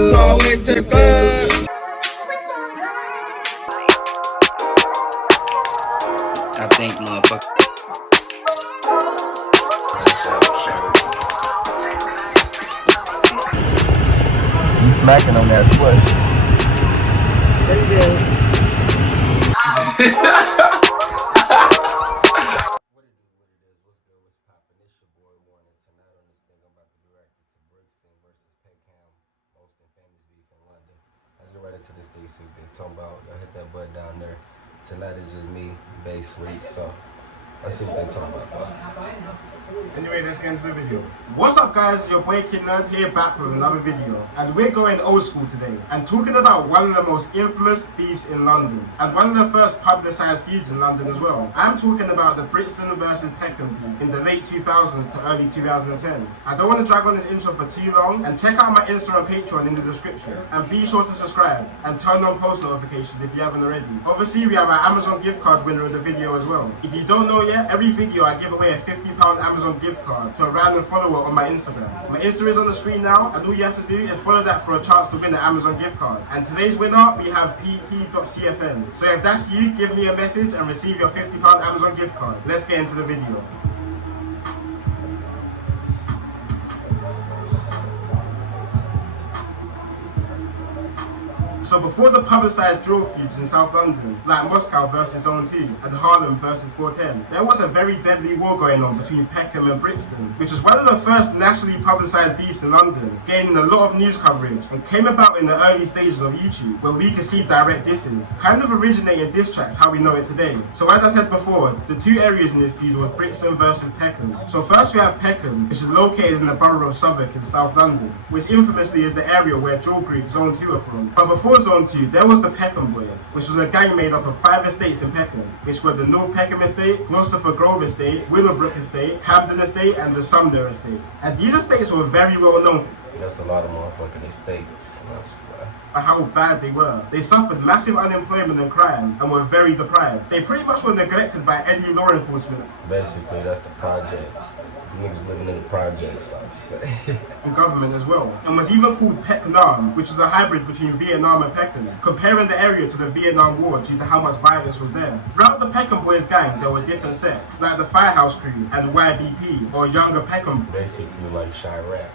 So I went to the club. I think motherfucker. You smacking on that foot. Pretty good. What it is, what's good, what's poppin'? It's your boy Warren, and tonight on this thing I'm about to react to Brixton versus Peckham, most infamous beef in London. Let's get right into this thing, so big. Talking about, y'all hit that button down there. Tonight is just me, they sleep, so let's see what they talking about. Anyway, let's get into the video. What's up guys, it's your boy Kid Nerd here back with another video. And we're going old school today and talking about one of the most infamous beefs in London and one of the first publicised feuds in London as well. I'm talking about the Brixton versus Peckham beef in the late 2000s to early 2010s. I don't want to drag on this intro for too long, and check out my Insta and Patreon in the description. And be sure to subscribe and turn on post notifications if you haven't already. Obviously we have our Amazon gift card winner of the video as well. If you don't know yet, every video I give away a £50 Amazon gift card to a random follower on my Instagram. My Insta is on the screen now, and all you have to do is follow that for a chance to win an Amazon gift card. And today's winner, we have pt.cfn. So if that's you, give me a message and receive your £50 Amazon gift card. Let's get into the video. So before the publicised drill feuds in South London, like Moscow versus Zone 2 and Harlem versus 410, there was a very deadly war going on between Peckham and Brixton, which was one of the first nationally publicised beefs in London, gaining a lot of news coverage, and came about in the early stages of YouTube, where we could see direct disses. Kind of originated diss tracks how we know it today. So as I said before, the two areas in this feud were Brixton versus Peckham. So first we have Peckham, which is located in the borough of Southwark in South London, which infamously is the area where drill group Zone 2 are from. But before Zone 2, there was the Peckham Boys, which was a gang made up of 5 estates in Peckham, which were the North Peckham Estate, Gloucester Grove Estate, Willowbrook Estate, Camden Estate, and the Sumner Estate. And these estates were very well known. That's a lot of motherfucking estates. For how bad they were. They suffered massive unemployment and crime and were very deprived. They pretty much were neglected by any law enforcement. Basically, that's the projects. Niggas living in the projects, and government as well. And was even called Peckham, which is a hybrid between Vietnam and Peckham, comparing the area to the Vietnam War due to how much violence was there. Throughout the Peckham Boys gang, there were different sects, like the Firehouse Crew and YBP, or Younger Peckham. Basically like Chirac.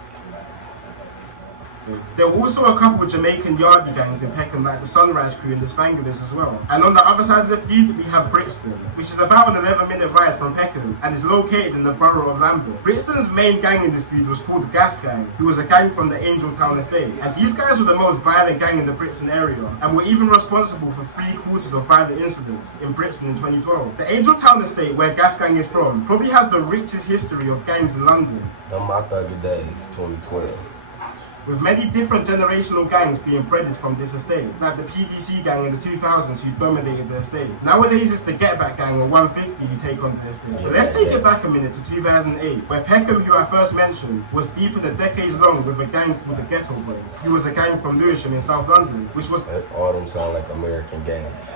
There were also a couple of Jamaican yardie gangs in Peckham, like the Sunrise Crew and the Spanglers as well. And on the other side of the feud, we have Brixton, which is about an 11-minute ride from Peckham and is located in the borough of Lambeth. Brixton's main gang in this feud was called the Gas Gang, who was a gang from the Angeltown estate. And these guys were the most violent gang in the Brixton area, and were even responsible for 3/4 of violent incidents in Brixton in 2012. The Angeltown estate, where Gas Gang is from, probably has the richest history of gangs in London. On my 30 days, 2012. With many different generational gangs being bred from this estate, like the PDC gang in the 2000s who dominated the estate. Nowadays it's the Get Back gang or 150 who take on the estate. But let's take it back a minute to 2008, where Peckham, who I first mentioned, was deep in the decades long with a gang called the Ghetto Boys, who was a gang from Lewisham in South London, which was... All them sound like American gangs.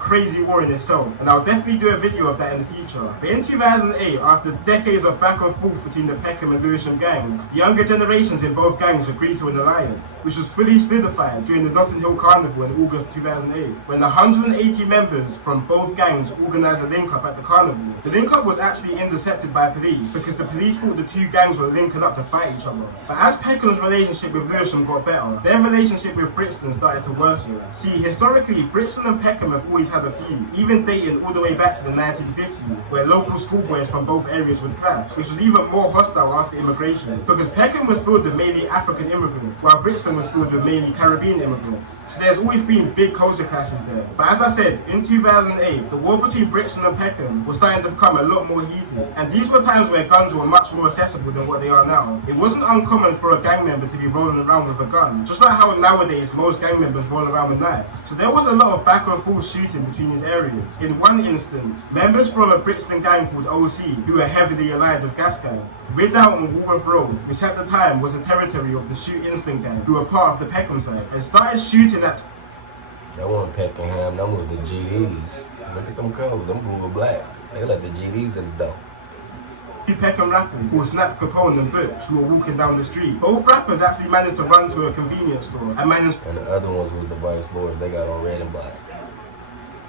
Crazy war in itself, and I'll definitely do a video of that in the future. But in 2008, after decades of back and forth between the Peckham and Lewisham gangs, younger generations in both gangs agreed to an alliance, which was fully solidified during the Notting Hill Carnival in August 2008, when 180 members from both gangs organised a link-up at the carnival. The link-up was actually intercepted by police, because the police thought the two gangs were linking up to fight each other. But as Peckham's relationship with Lewisham got better, their relationship with Brixton started to worsen. See, historically, Brixton and Peckham have always had a feud, even dating all the way back to the 1950s, where local schoolboys from both areas would clash, which was even more hostile after immigration, because Peckham was filled with mainly African immigrants, while Brixton was filled with mainly Caribbean immigrants. So there's always been big culture clashes there. But as I said, in 2008, the war between Brixton and Peckham was starting to become a lot more heated, and these were times where guns were much more accessible than what they are now. It wasn't uncommon for a gang member to be rolling around with a gun, just like how nowadays most gang members roll around with knives. So there was a lot of back and forth shooting between these areas. In one instance, members from a Brixton gang called OC, who were heavily allied with Gas Gang, rid out on Walworth Road, which at the time was a territory of the Shoot Instant gang, who were part of the Peckham side, and started shooting at... That wasn't Peckham, them was the GDs. Look at them colors, them blue and black. They let the GDs in the dough. Two Peckham rappers called Snap Capone and Butch who were walking down the street. Both rappers actually managed to run to a convenience store and managed. And the other ones was the Vice Lords. They got on red and black.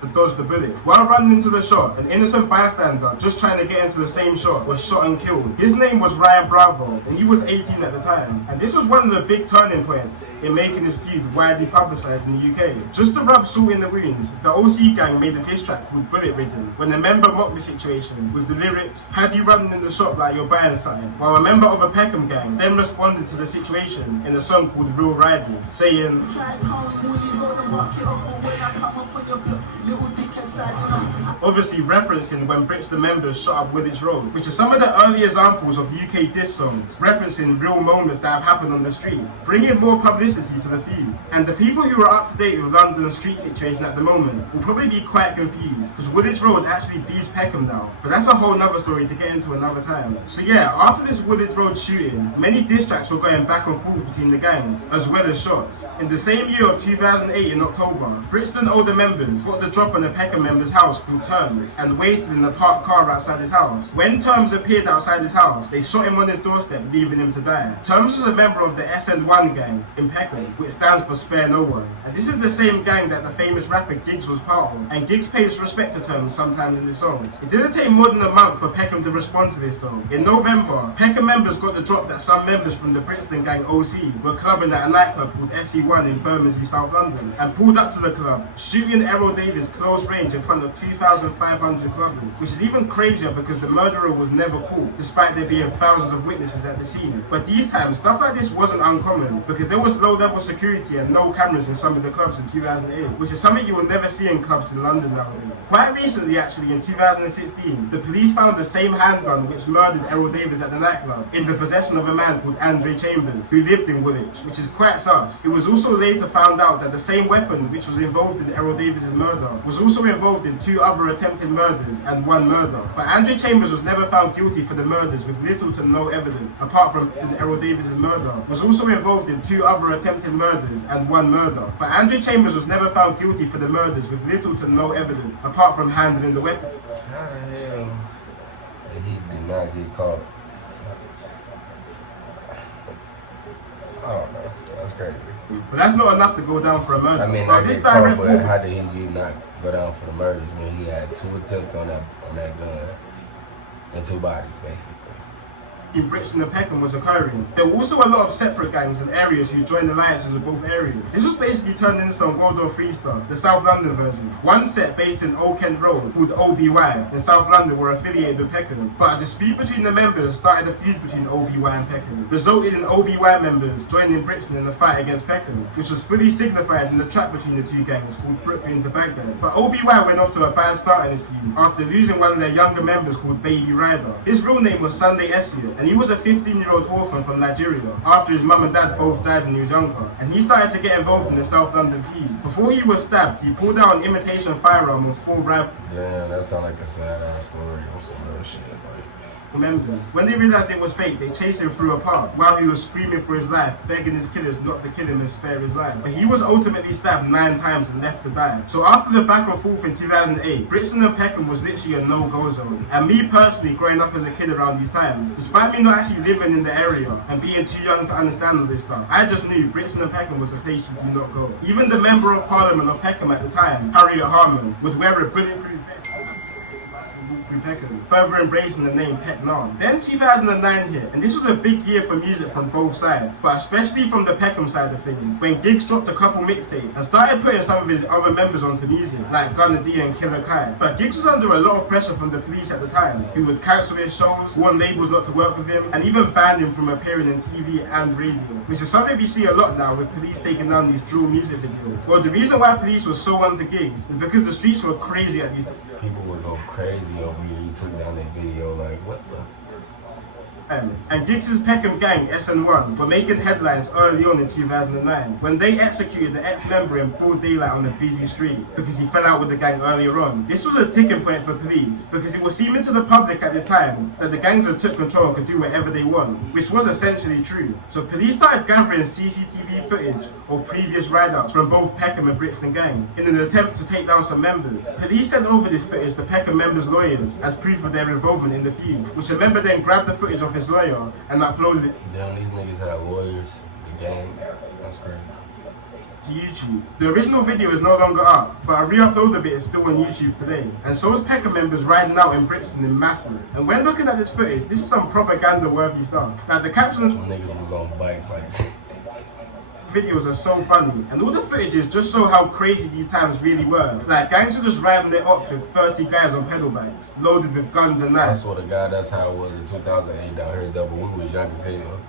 To dodge the bullet. While running into the shot, an innocent bystander just trying to get into the same shot was shot and killed. His name was Ryan Bravo, and he was 18 at the time. And this was one of the big turning points in making his feud widely publicised in the UK. Just to rub salt in the wounds, the OC gang made a diss track called Bullet Ridden, when a member mocked the situation with the lyrics, "Had you running in the shop like you're buying something?" While a member of a Peckham gang then responded to the situation in a song called Real Riders, saying, obviously referencing when Brixton members shot up Woolwich Road, which is some of the early examples of UK diss songs, referencing real moments that have happened on the streets, bringing more publicity to the feud. And the people who are up to date with London's street situation at the moment will probably be quite confused, because Woolwich Road actually beats Peckham now, but that's a whole nother story to get into another time. So yeah, after this Woolwich Road shooting, many diss tracks were going back and forth between the gangs, as well as shots. In the same year of 2008 in October, Brixton older members got the drop on a Peckham member's house called Terms and waited in the parked car outside his house. When Terms appeared outside his house, they shot him on his doorstep, leaving him to die. Terms was a member of the SN1 gang in Peckham, which stands for Spare No One. And this is the same gang that the famous rapper Giggs was part of, and Giggs pays respect to Terms sometimes in his songs. It didn't take more than a month for Peckham to respond to this though. In November, Peckham members got the drop that some members from the Brixton gang OC were clubbing at a nightclub called SE1 in Bermondsey, South London, and pulled up to the club, shooting Errol Davis close range in front of 2,500 clubbers, which is even crazier because the murderer was never caught, despite there being thousands of witnesses at the scene. But these times, stuff like this wasn't uncommon, because there was low-level security and no cameras in some of the clubs in 2008, which is something you will never see in clubs in London nowadays. Quite recently, actually, in 2016, the police found the same handgun which murdered Errol Davis at the nightclub in the possession of a man called Andre Chambers, who lived in Woolwich, which is quite sus. It was also later found out that the same weapon which was involved in Errol Davis' murder was also involved in 2 other attempted murders and 1 murder. But Andre Chambers was never found guilty for the murders with little to no evidence, apart from Errol Davis' murder. Was also involved in 2 other attempted murders and 1 murder. But Andre Chambers was never found guilty for the murders with little to no evidence, apart from handling the weapon. How the hell did he did not get caught? I don't know. That's crazy. But that's not enough to go down for a murder. I mean, But I this get caught, direct but how did he not go down for the murders when he had 2 attempts on that gun and 2 bodies, basically? in Brixton and Peckham was occurring. There were also a lot of separate gangs and areas who joined alliances with both areas. This was basically turned into some World War III stuff, the South London version. One set based in Old Kent Road called OBY in South London were affiliated with Peckham, but a dispute between the members started a feud between OBY and Peckham, resulted in OBY members joining Brixton in the fight against Peckham, which was fully signified in the track between the two gangs called Brooklyn to Baghdad. But OBY went off to a bad start in his feud after losing one of their younger members called Baby Ryder. His real name was Sunday Essia, and he was a 15-year-old orphan from Nigeria after his mum and dad both died when he was younger, and he started to get involved in the South London feud. Before he was stabbed, he pulled out an imitation firearm with 4 rifles. Damn, that sounds like a sad-ass story on some real shit. Members. When they realized it was fake, they chased him through a park while he was screaming for his life, begging his killers not to kill him and spare his life. But he was ultimately stabbed 9 times and left to die. So after the back and forth in 2008, Brixton and Peckham was literally a no-go zone. And me personally, growing up as a kid around these times, despite me not actually living in the area and being too young to understand all this stuff, I just knew Brixton and Peckham was a place you do not go. Even the Member of Parliament of Peckham at the time, Harriet Harman, would wear a bulletproof vest through Peckham, further embracing the name Peckham. Then 2009 hit, and this was a big year for music from both sides, but especially from the Peckham side of things, when Giggs dropped a couple mixtapes and started putting some of his other members onto music, like Gunna D and Killer Kai. But Giggs was under a lot of pressure from the police at the time, who would cancel his shows, warn labels not to work with him, and even ban him from appearing in TV and radio, which is something we see a lot now with police taking down these drill music videos. Well, the reason why police were so onto Giggs is because the streets were crazy at these times. People would go crazy over here. You took down that video, like, what the? And Giggs' Peckham gang, SN1, were making headlines early on in 2009 when they executed the ex-member in broad daylight on a busy street because he fell out with the gang earlier on. This was a ticking point for police because it was seeming to the public at this time that the gangsters took control and could do whatever they want, which was essentially true. So police started gathering CCTV footage of previous ride-ups from both Peckham and Brixton gangs in an attempt to take down some members. Police sent over this footage to Peckham members' lawyers as proof of their involvement in the feud, which a member then grabbed the footage of his lawyer and uploaded it. Damn, these niggas had lawyers, the gang, that's crazy. To YouTube. The original video is no longer up, but a re-upload of it is still on YouTube today. And so is Peckham members riding out in Brixton in masses. And when looking at this footage, this is some propaganda-worthy stuff. Like the captions Niggas was on bikes like videos are so funny, and all the footages just show how crazy these times really were. Like gangs were just riding their ops with 30 guys on pedal bikes, loaded with guns and I knives. swear to God, that's how it was in 2008 down here, double. We was young as hell.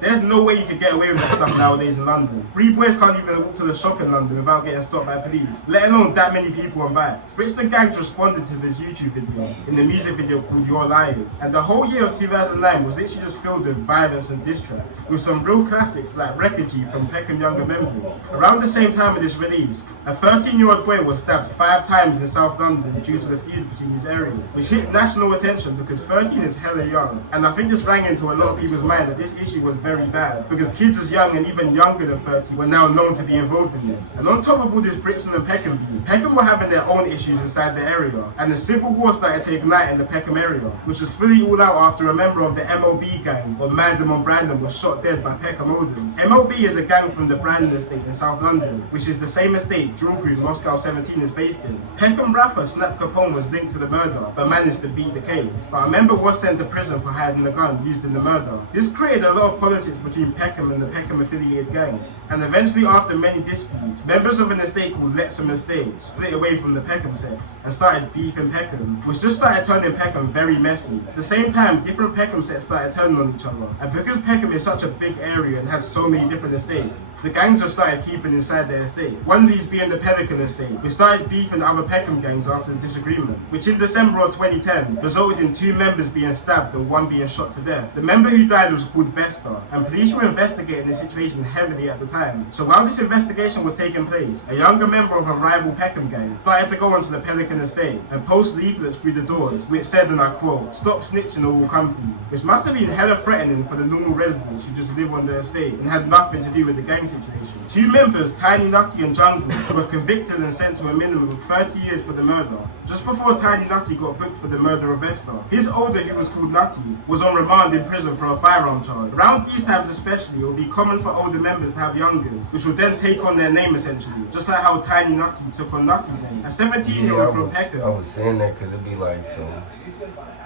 There's no way you could get away with that stuff nowadays in London. Three boys can't even walk to the shop in London without getting stopped by police, let alone that many people on bikes. Brixton gangs responded to this YouTube video in the music video called Your Liars, and the whole year of 2009 was literally just filled with violence and diss tracks, with some real classics like Wreckagee from Peckham younger members. Around the same time of this release, a 13-year-old boy was stabbed 5 times in South London due to the feud between these areas, which hit national attention because 13 is hella young, and I think this rang into a lot of people's mind that this issue was very bad because kids as young and even younger than 30 were now known to be involved in this. And on top of all this Brixton and Peckham beef, Peckham were having their own issues inside the area, and the civil war started to ignite in the Peckham area, which was fully all out after a member of the MLB gang, or Mandem on Brandon, was shot dead by Peckham Oldens. MLB is a gang from the Brandon estate in South London, which is the same estate Drill Group Moscow 17 is based in. Peckham rapper Snap Capone was linked to the murder, but managed to beat the case. But a member was sent to prison for hiding the gun used in the murder. This created a lot of politics between Peckham and the Peckham affiliated gangs, and eventually after many disputes, members of an estate called Lexham Estate split away from the Peckham sects and started beefing Peckham, which just started turning Peckham very messy. At the same time, different Peckham sects started turning on each other, and because Peckham is such a big area and had so many different estates, the gangs just started keeping inside their estate. One of these being the Pelican estate, which started beefing other Peckham gangs after the disagreement, which in December of 2010 resulted in 2 members being stabbed and 1 being shot to death. The member who died was called Vesta, and police were investigating the situation heavily at the time. So while this investigation was taking place, a younger member of a rival Peckham gang started to go onto the Pelican estate and post leaflets through the doors which said, and I quote, "Stop snitching or we'll come for you," which must have been hella threatening for the normal residents who just live on the estate and had nothing to do with the gang situation. 2 members, Tiny Nutty and Jungle, were convicted and sent to a minimum of 30 years for the murder, just before Tiny Nutty got booked for the murder of Vesta. His older, who was called Nutty, was on remand in prison for a firearm charge. Around these times especially, it would be common for older members to have youngers, which would then take on their name essentially, just like how Tiny Nutty took on Nutty's name. A 17-year-old from Peckham. I was saying that because it'd be like some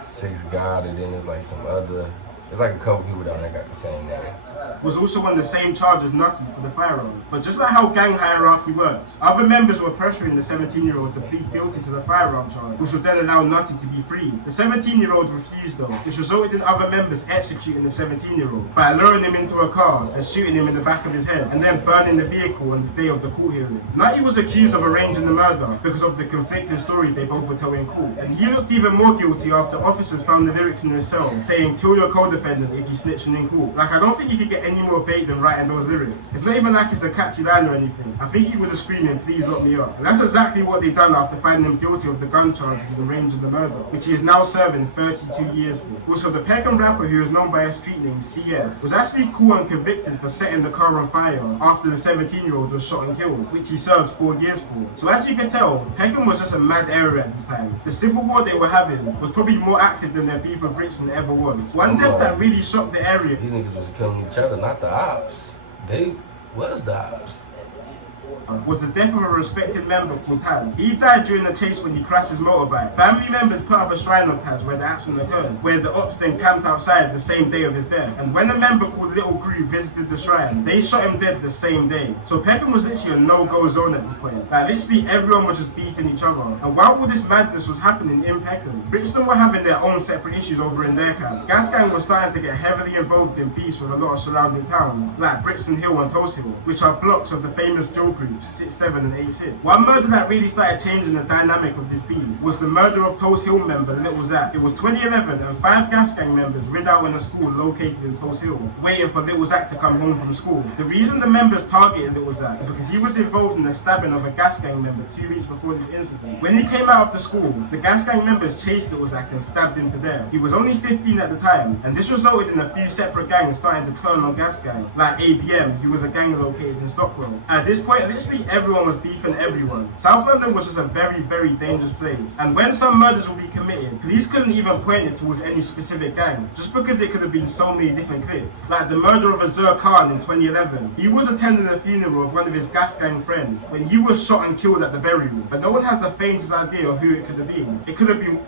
6 God and then there's like some other, there's like a couple people down there got the same name. Was also on the same charge as Nutty for the firearm. But just like how gang hierarchy works, other members were pressuring the 17-year-old to plead guilty to the firearm charge, which would then allow Nutty to be freed. The 17-year-old refused though, which resulted in other members executing the 17-year-old by luring him into a car and shooting him in the back of his head, and then burning the vehicle on the day of the court hearing. Nutty was accused of arranging the murder because of the conflicting stories they both were telling in court, and he looked even more guilty after officers found the lyrics in his cell saying, "Kill your co-defendant if you're snitching in court." Like, I don't think you could get any more bait than writing those lyrics. It's not even like it's a catchy line or anything. I think he was just screaming, "Please lock me up." And that's exactly what they done after finding him guilty of the gun charges and arranging the murder, which he is now serving 32 years for. Also, the Peckham rapper, who is known by a street name CS, was actually caught and convicted for setting the car on fire after the 17-year-old was shot and killed, which he served 4 years for. So as you can tell, Peckham was just a mad area at this time. The civil war they were having was probably more active than their beef with Brixton ever was. One death that really shocked the area. These niggas was killing each other, not the ops. They was the ops. Was the death of a respected member called Taz. He died during the chase when he crashed his motorbike. Family members put up a shrine of Taz where the accident occurred, where the ops then camped outside the same day of his death. And when a member called Little Crew visited the shrine, they shot him dead the same day. So Peckham was literally a no-go zone at this point. Like, literally everyone was just beefing each other. And while all this madness was happening in Peckham, Brixton were having their own separate issues over in their camp. Gas Gang was starting to get heavily involved in beefs with a lot of surrounding towns, like Brixton Hill and Tulse Hill, which are blocks of the famous famous drill groups, 6-7 and 8-6. One murder that really started changing the dynamic of this beat was the murder of Tulse Hill member Little Zach. It was 2011 and 5 gas gang members rid out in a school located in Tulse Hill, waiting for Little Zach to come home from school. The reason the members targeted Little Zach is because he was involved in the stabbing of a gas gang member 2 weeks before this incident. When he came out of the school, the gas gang members chased Little Zach and stabbed him to death. He was only 15 at the time, and this resulted in a few separate gangs starting to turn on gas gang, like ABM, who was a gang located in Stockwell. At this point, literally everyone was beefing everyone. South London was just a very, very dangerous place, and when some murders would be committed, police couldn't even point it towards any specific gang, just because it could have been so many different cliques. Like the murder of Azur Khan in 2011. He was attending the funeral of one of his gas gang friends when he was shot and killed at the burial, but no one has the faintest idea of who it could have been. It could have been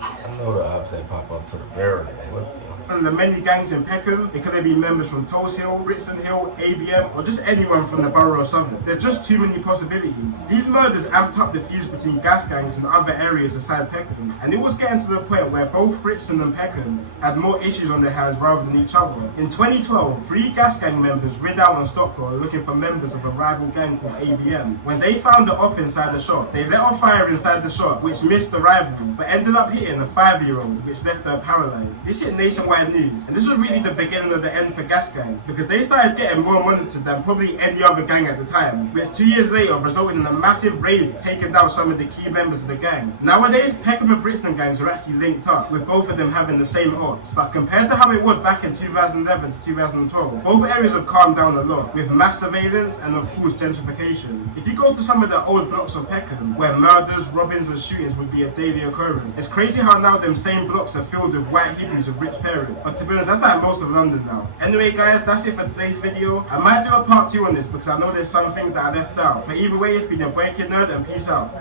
I know the ops that pop up to the burial. What the? one of the many gangs in Peckham. It could have been members from Tulse Hill, Brixton Hill, ABM, or just anyone from the borough of Southwark. There's just too many possibilities. These murders amped up the feuds between gas gangs and other areas aside Peckham, and it was getting to the point where both Brixton and Peckham had more issues on their hands rather than each other. In 2012, 3 gas gang members rid out on Stockwell looking for members of a rival gang called ABM. When they found the op inside the shop, they let off fire inside the shop, which missed the rival, but ended up hitting a 5-year-old, which left her paralyzed. This hit nationwide news, and this was really the beginning of the end for gas gang, because they started getting more monitored than probably any other gang at the time, which 2 years later resulted in a massive raid taking down some of the key members of the gang. Nowadays, Peckham and Brixton gangs are actually linked up, with both of them having the same ops, but compared to how it was back in 2011 to 2012, both areas have calmed down a lot, with mass surveillance and of course gentrification. If you go to some of the old blocks of Peckham, where murders, robbings and shootings would be a daily occurrence, it's crazy how now them same blocks are filled with white hippies with rich parents. But to be honest, that's like most of London now. Anyway guys, that's it for today's video. I might do a part 2 on this because I know there's some things that I left out. But either way, it's been your boy Kid Nerd, and peace out.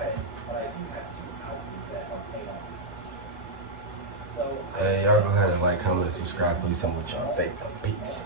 Hey, y'all go ahead and like, comment, and subscribe. Please tell me what y'all think. Peace.